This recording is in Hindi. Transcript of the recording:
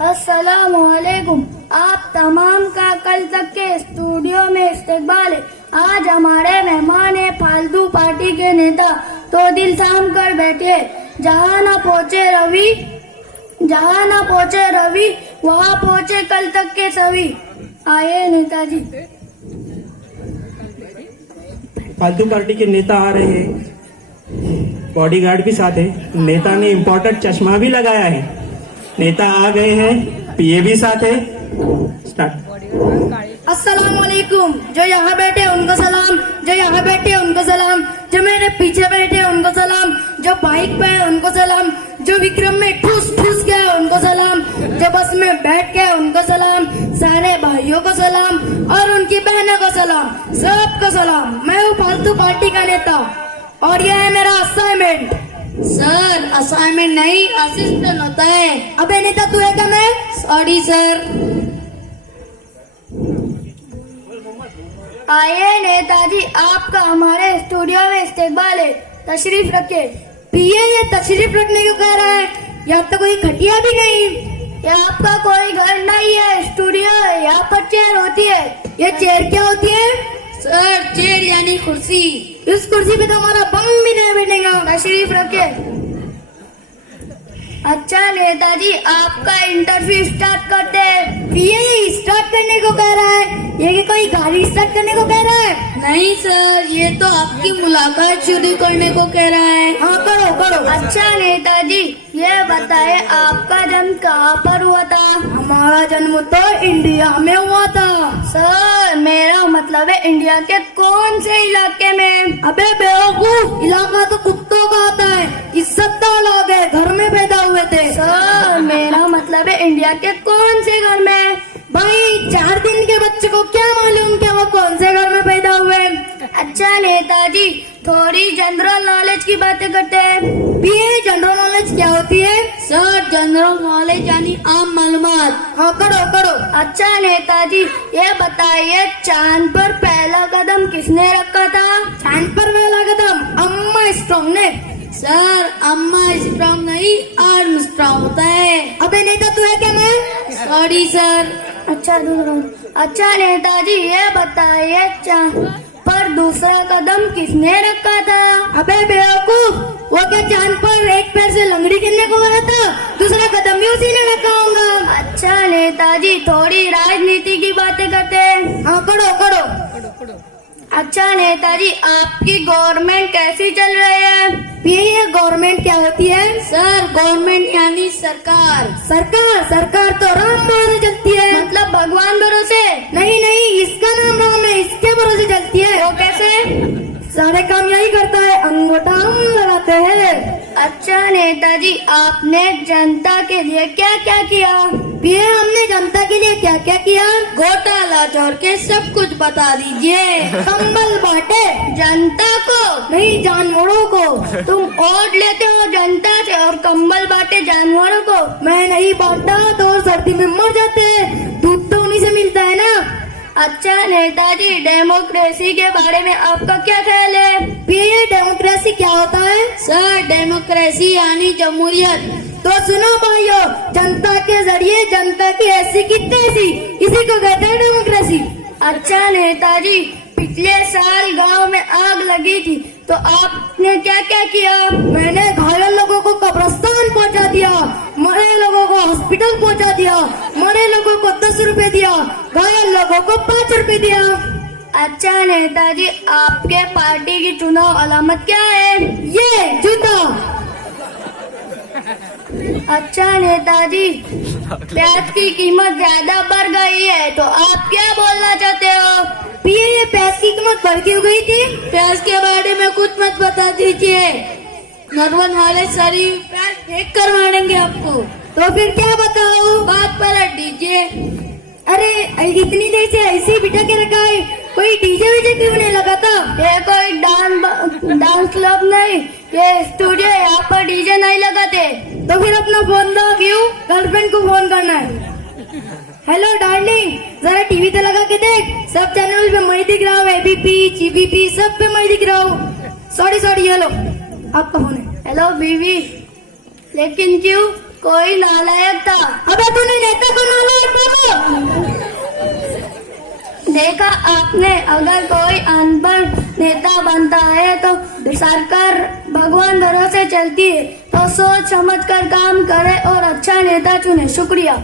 अस्सलामुअलैकुम। आप तमाम का कल तक के स्टूडियो में इस्तकबाल है। आज हमारे मेहमान है फालतू पार्टी के नेता, तो दिल थाम कर बैठे। जहाँ न पहुँचे रवि वहाँ पहुँचे कल तक के सभी। आए नेताजी। फालतू पार्टी के नेता आ रहे हैं, बॉडीगार्ड भी साथ है। नेता ने इम्पोर्टेंट चश्मा भी लगाया है। नेता आ गए हैं, पीए भी साथ है। स्टार्ट। अस्सलामुअलैकुम। जो यहाँ बैठे उनको सलाम, जो यहाँ बैठे उनको सलाम, जो मेरे पीछे बैठे उनको सलाम, जो बाइक पे है उनको सलाम, जो विक्रम में ठूस ठूस के है उनको सलाम, जो बस में बैठ के उनको सलाम, सारे भाइयों को सलाम और उनकी बहनों को सलाम, सबको सलाम। मैं हूँ फालतू पार्टी का नेता और यह है मेरा असाइनमेंट। सर असाइनमेंट नहीं असिस्टेंट होता है। अबे नेता तू है क्या? मैं सॉरी सर। आइए नेताजी, आपका हमारे स्टूडियो में इस्तकबाल है। तशरीफ रखे। पीए ये तशरीफ रखने को कह रहा है, यहाँ तो कोई खटिया भी नहीं। ये आपका कोई घर नहीं है, स्टूडियो है। यहाँ पर चेयर होती है। ये चेयर क्या होती है? सर चेयर यानी कुर्सी। इस कुर्सी पे तो हमारा बम भी नहीं बैठेगा। तशरीफ रखे। अच्छा नेताजी, आपका इंटरव्यू स्टार्ट करते हैं। पीए स्टार्ट करने को कह रहा है, ये कि कोई गाड़ी स्टार्ट करने को कह रहा है? नहीं सर, ये तो आपकी मुलाकात शुरू करने को कह रहा है। हाँ करो करो। अच्छा नेताजी, ये बताए आपका जन्म कहाँ पर हुआ था? हमारा जन्म तो इंडिया में हुआ था। सर मेरा मतलब है इंडिया के कौन से इलाके में? अबे बेवकूफ, इलाका तो कुत्तों का आता है। इज्जतदार लोग है, घर में पैदा हुए थे। सर मेरा मतलब है इंडिया के कौन से घर में? भाई 4 दिन के बच्चे को क्या मालूम क्या वो कौन से घर में पैदा हुए? अच्छा नेताजी, थोड़ी जनरल नॉलेज की बातें करते हैं। पीए जनरल नॉलेज क्या होती है? सर जनरल नॉलेज यानी आम मालूमात। हाँ करो करो। अच्छा नेताजी, ये बताइए चांद पर पहला कदम किसने रखा था? चांद पर पहला कदम अम्मा स्ट्रॉन्ग ने। सर अम्मा स्ट्रॉन्ग नहीं, आर्म स्ट्रॉन्ग होता है। अबे नेता तू है क्या? मैं सॉरी सर। अच्छा नेताजी, ये बताइए चांद पर दूसरा कदम किसने रखा था? अबे बेवकूफ, वो क्या चांद पर एक पैर से लंगड़ी खेलने को गया था? दूसरा कदम भी उसी ने रखा होगा। अच्छा नेताजी, थोड़ी राजनीति की बातें करते हैं। हाँ करो करो। अच्छा नेताजी, आपकी गवर्नमेंट कैसी चल रही है? ये गवर्नमेंट क्या होती है? सर गवर्नमेंट यानी सरकार। सरकार तो राम भरोसे चलती है। मतलब भगवान भरोसे? नहीं, इसका नाम राम है, इसके भरोसे चलती है। वो कैसे? सारे काम यही करता है, अंगूठा हम लगाते हैं। अच्छा नेताजी, आपने जनता के लिए क्या क्या किया? ये हमने जनता के लिए क्या क्या किया? घोटाला छोड़ के सब कुछ बता दीजिए। कंबल बांटे जनता को, नहीं जानवरों को। तुम वोट लेते हो जनता से और कंबल बांटे जानवरों को? मैं नहीं बांटा तो सर्दी में मर जाते, दूध तो उन्हीं से मिलता है ना। अच्छा नेताजी, डेमोक्रेसी के बारे में आपका क्या ख्याल है? ये डेमोक्रेसी क्या होता है? सर डेमोक्रेसी यानी जमहूरियत। तो सुनो भाइयों, जनता के जरिए जनता की ऐसी की तैसी, इसी को कहते हैं डेमोक्रेसी। अच्छा नेताजी, पिछले साल गांव में आग लगी थी, तो आपने क्या क्या किया? मैंने घायल लोगों को कब्रिस्तान पहुंचा दिया, मरे लोगों को हॉस्पिटल पहुंचा दिया, मरे लोगों को 10 रुपए दिया, घायल लोगों को 5 रुपए दिया। अच्छा नेताजी, आपके पार्टी की चुनाव अलामत क्या है? ये जूता। अच्छा नेताजी, प्याज की कीमत ज्यादा बढ़ गई है, तो आप क्या बोलना चाहते हो? ये प्याज की कीमत बढ़ क्यों गई थी? प्याज के बारे में कुछ मत बता दीजिए, नरवन वाले सारी प्याज फेंक कर मारेंगे आपको। तो फिर क्या बताओ? बात पलट दीजिए। अरे इतनी देर से ऐसे ही बिठा के रखा है, कोई डीजे वीजे क्यों नहीं लगा था? ये कोई डांस क्लब नहीं, ये स्टूडियो, यहाँ पर डीजे नहीं लगाते। तो फिर अपना फोन दो। क्यों? गर्लफ्रेंड को फोन करना है। हेलो डार्लिंग, जरा टीवी तो लगा के देख, सब चैनल पे मैं दिख रहा हूँ, एबीपी जीबीपी सब पे मैं दिख रहा हूँ। सॉरी हेलो, आपका फोन है। हेलो बीवी, लेकिन क्यों? कोई नालायक था। अबे तूने नेता को नालायक बोला? देखा आपने, अगर कोई अनपढ़ नेता बनता है तो सरकार भगवान भरोसे चलती है, तो सोच समझ कर काम करे और अच्छा नेता चुने। शुक्रिया।